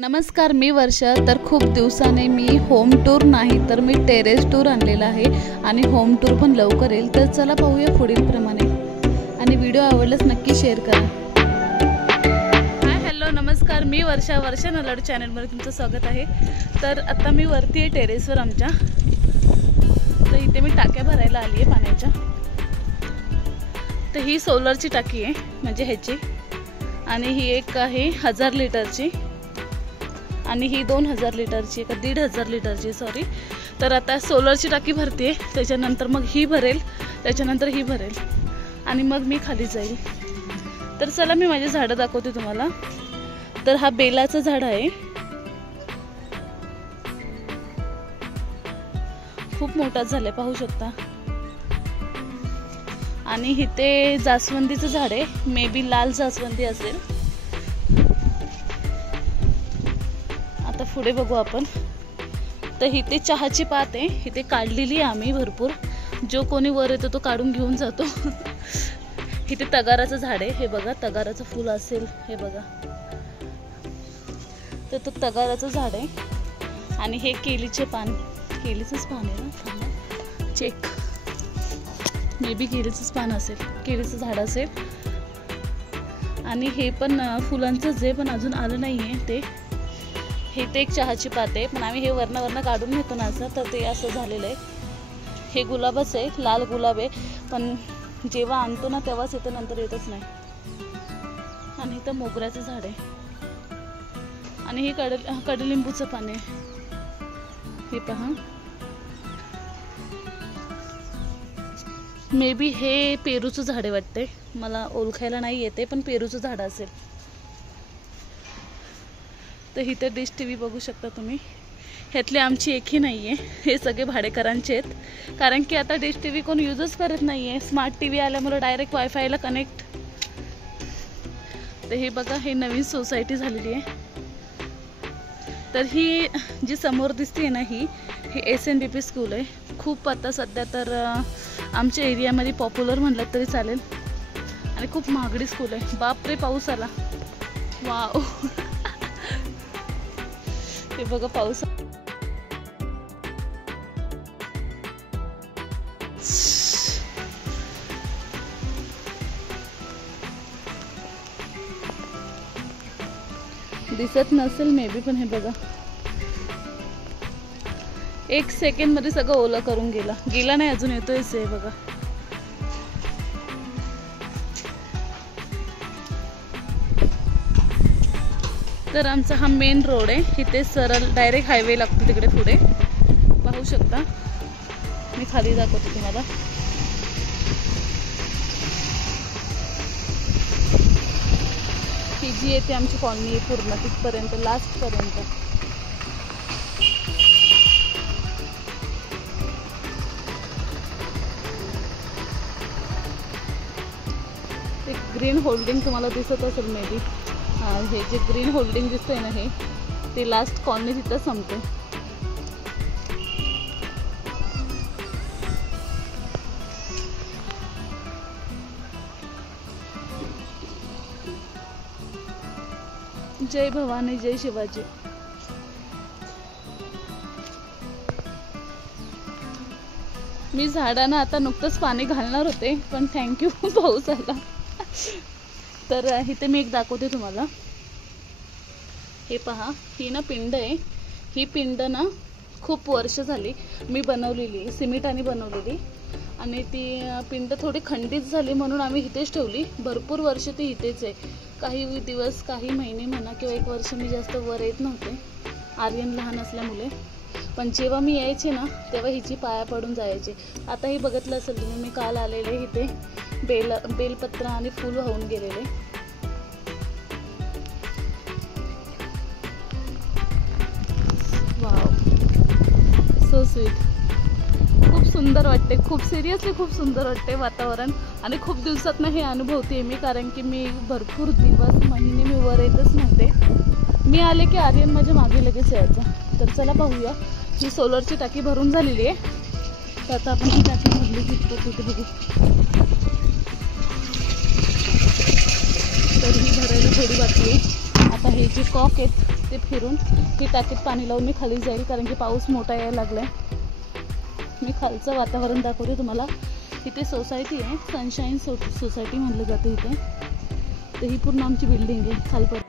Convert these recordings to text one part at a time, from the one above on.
नमस्कार, मी वर्षा. तर खूप दिवसाने मी होम टूर नाही तर मी टेरेस टूर आणलेला आहे आणि होम टूर पण लवकर येईल. तर चला पाहूया पुढील प्रमाणे आणि व्हिडिओ आवडल्यास नक्की शेअर करा. हाय, हॅलो, नमस्कार. मी वर्षा नलाड चॅनलमध्ये तुमचं स्वागत आहे. तर आता मी वरती आहे टेरेसवर आमच्या. तर इथे मी टाक्या भरायला आली आहे पाण्याच्या. तर ही सोलरची टाकी आहे, म्हणजे ह्याची, आणि ही एक आहे 1000 लिटरची आणि ही 2000 लिटरची का 1500 लिटरची, सॉरी. तर आता सोलरची टाकी भरते, त्याच्यानंतर मग ही भरेल, त्याच्यानंतर ही भरेल आणि मग मी खाली जाईल. तर चला मी माझी झाडं दाखवते तुम्हाला. तर हा बेलाचं झाड आहे, खूप मोठा झालाय, पाहू शकता. आणि इथे जास्वंदीचं झाड आहे, मे बी लाल जास्वंदी असेल. आता पुढे बघू आपण. तर इथे चहाची पात आहे, इथे काढलेली आहे आम्ही भरपूर. जो कोणी वर येतो तो काढून घेऊन जातो. इथे तगाराचं झाड आहे, हे बघा, तगाराचं फुल असेल, हे बघा. तर तो तगाराचं झाड आहे. आणि हे केलीचे पान, केलीचंच पान आहे ना, चेक, मे बी केलीचंच पान असेल, केलीचं झाड असेल. आणि हे पण फुलांचं जे पण अजून आलं नाही आहे ते. हे ते एक चहाची पात आहे, पण आम्ही हे वरनं काढून घेतो ना असं, तर ते असं झालेलं आहे. हे गुलाबच आहे, लाल गुलाब आहे, पण जेव्हा आणतो ना तेव्हाच येतं, नंतर येतच नाही. आणि इथं मोगऱ्याचं झाड आहे. आणि हे कडलिंबूचं पान आहे, हे पहा. मे बी हे पेरूचं झाड आहे वाटते, मला ओळखायला नाही येते, पण पेरूचं झाड असेल. तर इथे डिश टी व्ही बघू शकता तुम्ही. ह्यातली आमची एकही नाही आहे, हे सगळे भाडेकरांचे आहेत. कारण की आता डिश टी व्ही कोण यूजच करत नाही आहे. स्मार्ट टी व्ही आल्यामुळे डायरेक्ट वायफायला कनेक्ट. तर हे बघा, हे नवीन सोसायटी झालेली आहे. तर ही जी समोर दिसते ना, ही SNBP स्कूल आहे. खूप आता सध्या तर आमच्या एरियामध्ये पॉप्युलर म्हटलं तरी चालेल. आणि खूप महागडी स्कूल आहे. बापरे, पाऊस आला, वाव. हे बघा, पाऊस. दिसत नसेल मे बी, पण हे बघा, 1 सेकंड मध्ये सगळं ओलं करून गेला नाही, अजून येतोयच आहे बघा. तर आमचा हा मेन रोड आहे, इथे सरळ डायरेक्ट हायवे लागतो तिकडे पुढे, पाहू शकता. मी खाली दाखवते तुम्हाला. ही जी येते आमची कॉलनी आहे पूर्ण तिथपर्यंत, लास्ट पर्यंत. एक ग्रीन होल्डिंग तुम्हाला दिसत असेल मे बी. हे जे ग्रीन होल्डिंग दिसतंय ना, हे ते लास्ट कॉलनी तिथं संपते. जय भवानी, जय शिवाजी. मी झाडांना आता नुकतंच पाणी घालणार होते, पण थँक्यू, पाऊस आला. तर इथे मी एक दाखवते तुम्हाला. हे पहा, ही ना पिंड आहे. ही पिंड ना खूप वर्ष झाली मी बनवलेली, सिमेंटाने बनवलेली. आणि ती पिंड थोडी खंडित झाली म्हणून आम्ही इथेच ठेवली. भरपूर वर्ष ती इथेच आहे. काही दिवस, काही महिने म्हणा, किंवा 1 वर्ष मी जास्त वर येत नव्हते, आर्यन लहान असल्यामुळे. पण जेव्हा मी यायचे ना तेव्हा हिची पाया पडून जायचे. आता ही बघितलं असेल तुम्ही, मी काल आलेले इथे बेलपत्र आणि फूल वाहून गेलेले. Wow, so sweet. खूप सुंदर वाटते, खूप सिरियसली खूप सुंदर वाटते वातावरण. आणि खूप दिवसातनं हे अनुभवते मी, कारण की मी भरपूर दिवस, महिने मी वर येतच नव्हते. मी आले की आर्यन माझ्या मागे लगेच यायचा. तर चला पाहूया. ही सोलरची टाकी भरून झालेली आहे. तर आता आपण ही टाकी भरली घेतो तिथे बघू. तर ही भरायला थोडी बाकी आहे. आता हे जे कॉक आहेत ते फिरून ही टाकीत पाणी लावून मी खाली जाईल, कारण की पाऊस मोठा यायला लागला आहे. मी खालचं वातावरण दाखवते तुम्हाला. इथे सोसायटी आहे, सनशाईन सोसायटी म्हटलं जातं इथे. तर ही पूर्ण आमची बिल्डिंग आहे खालपर्यंत.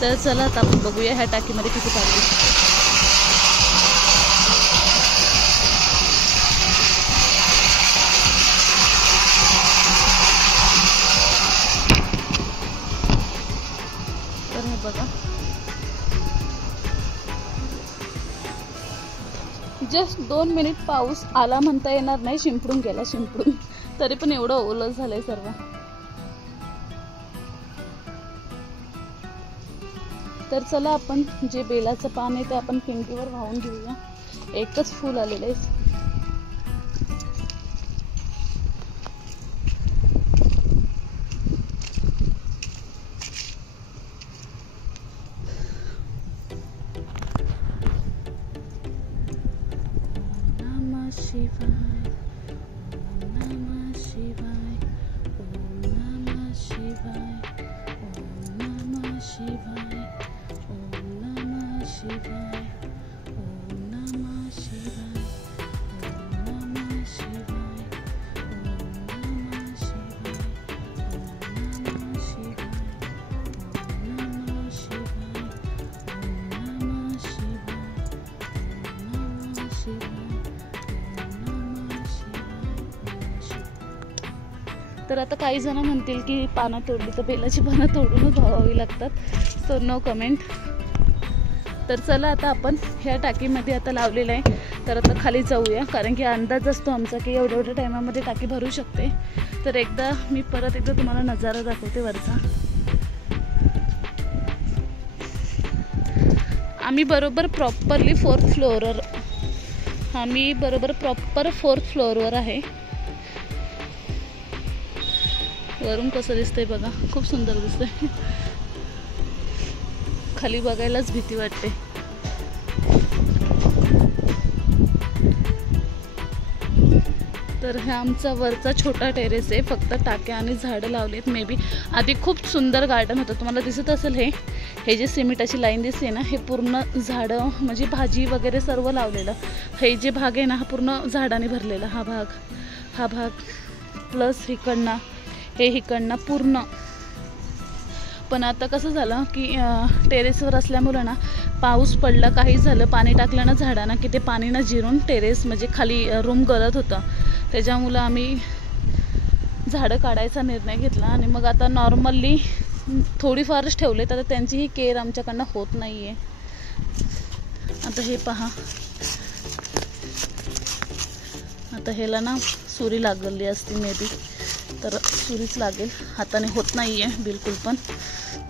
तर चला आता आपण बघूया ह्या टाकीमध्ये किती पाणी. तर हे बघा, जस्ट 2 मिनिट पाऊस आला म्हणता येणार नाही, शिंपडून गेला शिंपडून. तरी पण एवढं ओलं झालंय सर्व. तर चला आपण जे बेलाचं पान आहे ते आपण पिंपीवर वाहून घेऊया. एकच फूल आलेलं आहे. शिवाय ओम नमः शिवाय ओम नमः शिवाय ओम नमः शिवाय ओम नमः शिवाय ओम नमः शिवाय ओम नमः शिवाय ओम नमः शिवाय ओम नमः शिवाय ओम नमः शिवाय ओम नमः शिवाय ओम नमः शिवाय. तर आता काही जण म्हणतील की पानं तोडली तर बेलाची पानं तोडूनच व्हावी लागतात. So no comment. तर चला आता आपण ह्या टाकीमध्ये आता लावलेलं आहे. तर आता खाली जाऊया, कारण की अंदाज असतो आमचा की एवढ्या टायमामध्ये टाकी भरू शकते. तर एकदा मी परत एकदा तुम्हाला नजारा दाखवते वरचा. आम्ही बरोबर प्रॉपरली 4th फ्लोअरवर, आम्ही बरोबर प्रॉपर 4th फ्लोअरवर आहे. वरून कसं दिसतंय बघा, खूप सुंदर दिसतंय. खाली बघायलाच भीती वाटते. तर हा आमचा वरचा छोटा टेरेस आहे. फक्त टाक्या आणि झाडं लावलेत. मे बी आधी खूप सुंदर गार्डन होतं. तुम्हाला दिसत असेल हे जे सिमेंटाची लाईन दिसते ना, हे पूर्ण झाडं म्हणजे भाजी वगैरे सर्व लावलेलं. हे जे भाग आहे ना, हा पूर्ण झाडाने भरलेला. हा भाग प्लस इकडनं पूर्ण. पण आता कसं झालं की टेरेसवर असल्यामुळं ना, पाऊस पडला काही झालं, पाणी टाकलं ना झाडांना की ते पाणी ना जिरून टेरेस म्हणजे खाली रूम गळत होतं. त्याच्यामुळं आम्ही झाडं काढायचा निर्णय घेतला. आणि मग आता नॉर्मली थोडीफारच ठेवले, तर त्यांचीही केअर आमच्याकडनं होत नाही आहे. आता हे पहा, आता ह्याला ना सुरी लागलेली असते मे बी, तर सुरीच लागेल. हाताने होत नाही आहे बिलकुल पण.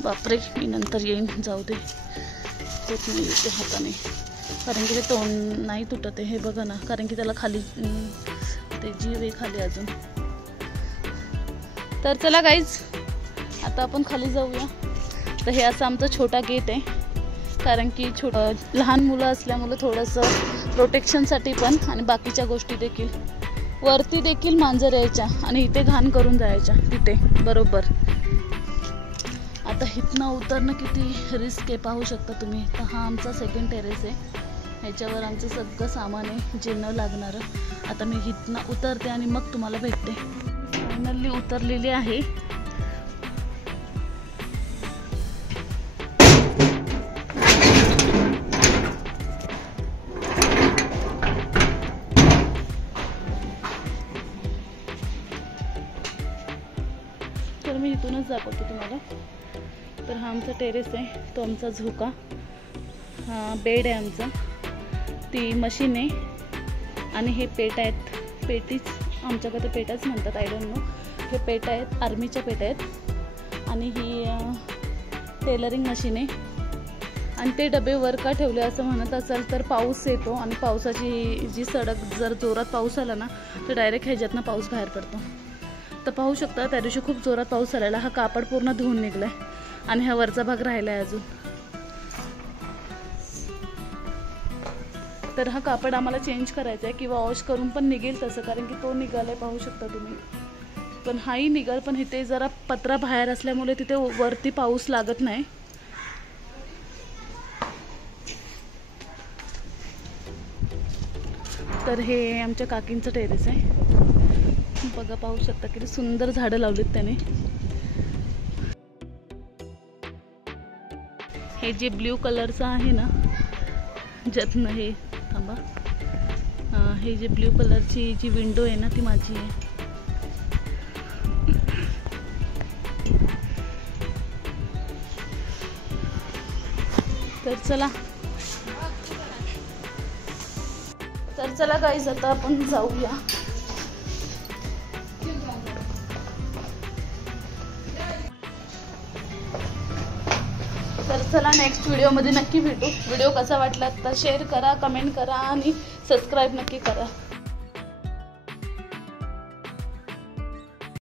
बापरे, मी नंतर येईन, जाऊ दे. होत नाही ते हाताने, कारण की ते तोंड नाही तुटत आहे. हे बघा ना, कारण की त्याला खाली ते जीव आहे खाली अजून. तर चला गाईज, आता आपण खाली जाऊया. तर हे असं आमचा छोटा गेट आहे, कारण की लहान मुलं असल्यामुळे थोडंसं प्रोटेक्शनसाठी पण, आणि बाकीच्या गोष्टी देखील. वरती देखील मांजर यायच्या आणि इथे घाण करून जायच्या तिथे बरोबर. आता इथनं उतरणं किती रिस्क आहे पाहू शकता तुम्ही. तर हा आमचा 2nd टेरेस आहे. ह्याच्यावर आमचं सगळं सामान आहे जे न लागणारं. आता मी इथनं उतरते आणि मग तुम्हाला भेटते. फायनली उतरलेली आहे. तर मी इथूनच दाखवते तुम्हाला. तर हा आमचा टेरेस आहे, तो आमचा झोका. हा बेड आहे आमचा, ती मशीन आहे, आणि हे पेट आहेत. पेटीच आमच्याकडे पेटाच म्हणतात, आय डोंट नो. हे पेट आहेत, आर्मीच्या पेट आहेत. आणि ही टेलरिंग मशीन आहे. आणि ते डबे वर का ठेवले असं म्हणत असाल तर पाऊस येतो, आणि पावसाची जी सडक जर जोरात पाऊस आला ना, तर डायरेक्ट ह्याच्यातनं पाऊस बाहेर पडतो. तर पाहू शकता, त्या दिवशी खूप जोरात पाऊस आलेला. हा कापड पूर्ण धुवून निघलाय आणि हा वरचा भाग राहिलाय अजून. तर हा कापड आम्हाला चेंज करायचा आहे, किंवा वॉश करून पण निघेल तसं, कारण की तो निघालाय पाहू शकता तुम्ही. पण हाही निघाल, पण इथे जरा पत्रा बाहेर असल्यामुळे तिथे वरती पाऊस लागत नाही. तर हे आमच्या काकींचं टेरेस आहे. बघा, पाहू शकता किती सुंदर झाडं लावलीत त्याने. हे जे ब्ल्यू कलरचं आहे ना, ज्यातनं हे थांबा, हे जे ब्ल्यू कलरची जी विंडो आहे ना ती माझी आहे. तर चला गाईज, आता आपण जाऊया. तर चला, नेक्स्ट व्हिडिओमध्ये नक्की भेटू. व्हिडिओ कसा वाटला तर शेअर करा, कमेंट करा आणि सबस्क्राईब नक्की करा.